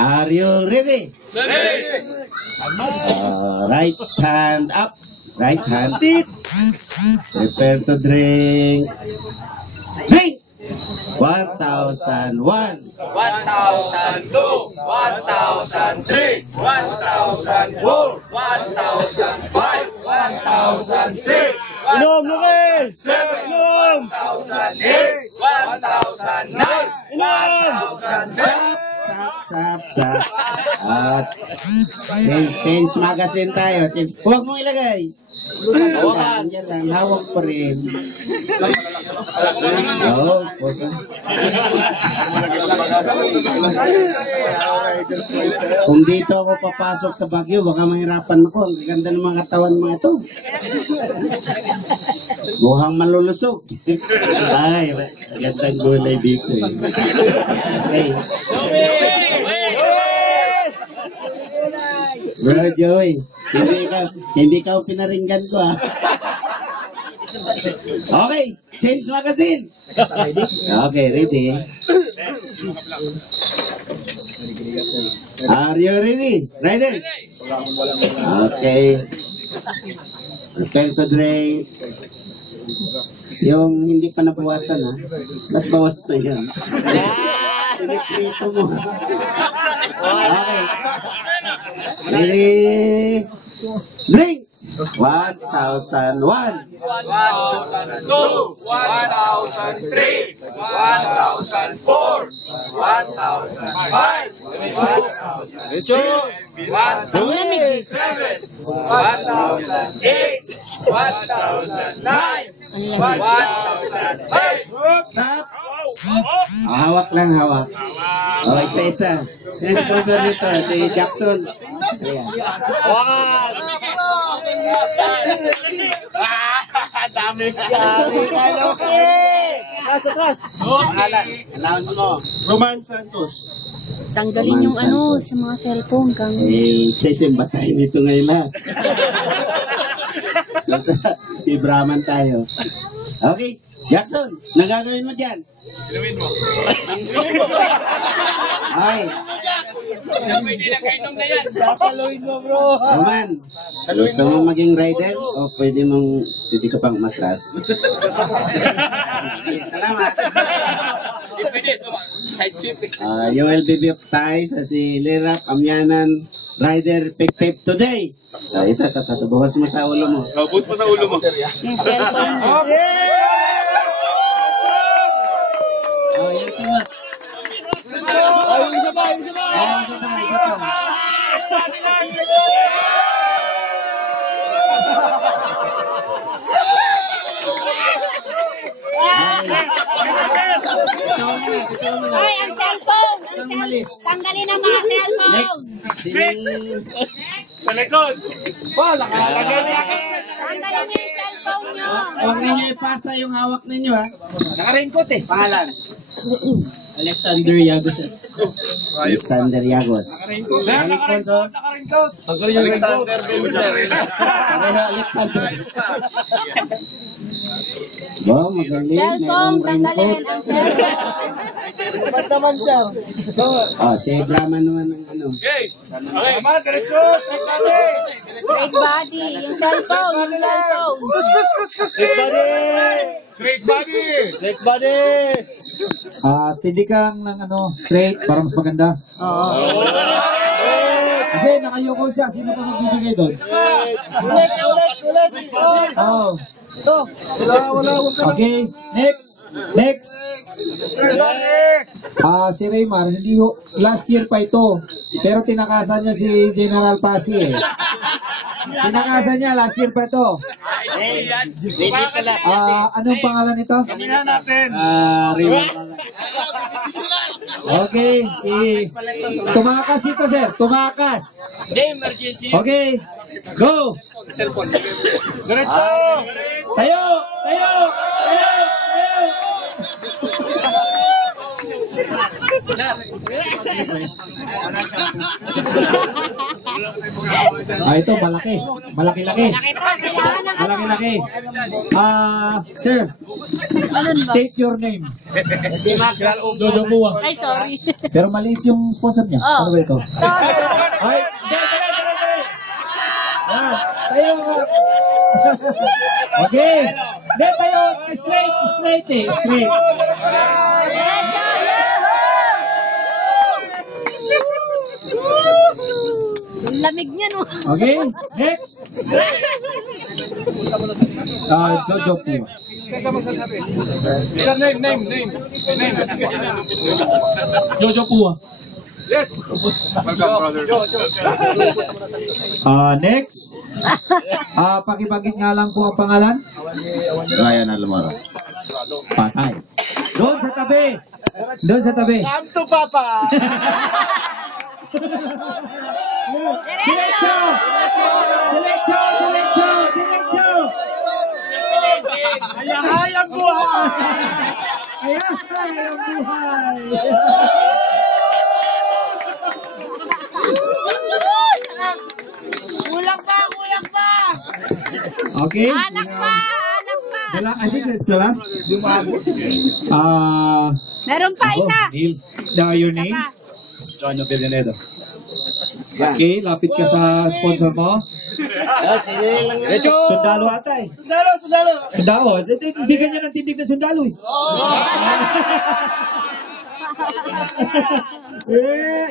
Are you ready? Right hand up. Right hand it. Prepare to drink. Drink! 1,001. 1,002, 1,003, 1,004, 1,005, 1,006, Inom, Luki! 1,007, Inom! 1,008, 1,009, 1,010. Stop. At change magazine tayo. Huwag mong ilagay. Hawakan. Yan lang. Hawak pa rin. Oo. Kung dito ako papasok sa Baguio, baka mahirapan ako. Ang ganda ng mga katawan mga ito. Buhang malulusog. Ay, gandang gulay dito eh. Okay. Bro, Joey, hindi ka pinaringgan ko ah. Okay, change magazine. Okay, ready? Are you ready, riders? Okay. Prepare to drink. Yung hindi pa nabawasan ha. Ba't bawas na yan? Sinikrito mo. Okay. Ready? Drink! 1,001 1,002, 1,003, 1,004, 1,005, 1,006, 1,007, 1,008, 1,009, 1,010. Stop! Hawak lang, hawak. O, isa-isa. Yung sponsor nito, si Jackson. Ayan. Dami ka. Atras! Announce mo. Roman Santos. Tanggalin yung ano sa mga cellphone kang. Chesim ba tayo nito ngayon lahat? Ibraman tayo. Okay, Jackson, nagagawin mo dyan? Inumin mo. Okay. Pwede na kainom na yan. Papaluin mo, bro. Roman, gusto mo maging rider o pwede ka pang matras? Sige, salamat. Pwede, side sweep. You will be baptized as si Lirap Amyanan Rider effective today. Ito, bukas mo sa ulo mo. Bus mo sa ulo mo. Yung cellphone mo. Oh, yung sunod. Isa pa. Isa pa. Ito mo na. Ay, ang cellphone! Ito malis. Tanggalin ang mga cellphone! Next, sining... Sa likod. Tanggalin niyo yung cellphone niyo! Huwag ninyo ipasa yung hawak ninyo ha. Naka-raincoat eh. Pangalan? Alexander Yagos. Alexander Yagos. Ano sponsor? Naka-raincoat. Alexander Bilger. Pareho Alexander. Wow, magaling. Cellphone, Merong tanggalin raincoat. ang cellphone! Ba't naman dyan? Oh, si Brahman naman ng ano. Okay. Naman, diretso. Straight body! Yung cellphone! Yung cellphone! Kus. Straight body. Tindi kang ng straight para mas maganda. Oo. Kasi nakayoko siya. Sino pa magbibigay doon? Ulit. Oh. Ito. Wala. Okay. Next. Si Raymar, hindi last year pa ito. Pero tinakasan niya si General Pasi eh. Tinakasan niya last year pa ito. Ready pala. Anong pangalan nito? Tingnan natin. Raymond. Okay, tumakas ito, sir. Tumakas. Emergency. Okay. Go. Diretso. Tayo. Ito, malaki. Malaki-laki. Malaki-laki. Sir, state your name. Si Max. Jojo Buwa. Ay, sorry. Pero maliit yung sponsor niya. Ano ba ito? Ay, tayo. Okay. Hindi, tayo. Straight eh. Straight. Ang lamig niya, no? Okay. Next. Jojo Buwa. Saan magsasabi? Sir, name. Jojo Buwa. Yes. Welcome, brother. Next. Pakibagit nga lang po ang pangalan. Ryan Almora. Patay. Doon sa tabi. Doon sa tabi. Come to Papa. Diretso! Diretso! Diretso! Diretso! Hayang buhay. Ayan! Ang buhay! Kulang pa! Okay? Anak pa! I think that's the last. Meron pa isa. Neil. Your name? Johnny Villanedo. Okay, lapit ka sa sponsor mo. Diretso! Sundalo ata eh. Sundalo. Sundalo. Hindi ganyan ang tindig na sundalo eh.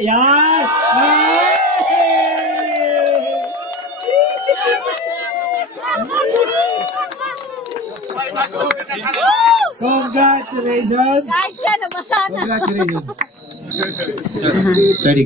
Yan! Congratulations! Kahit siya, nabasa na. Congratulations. Sorry.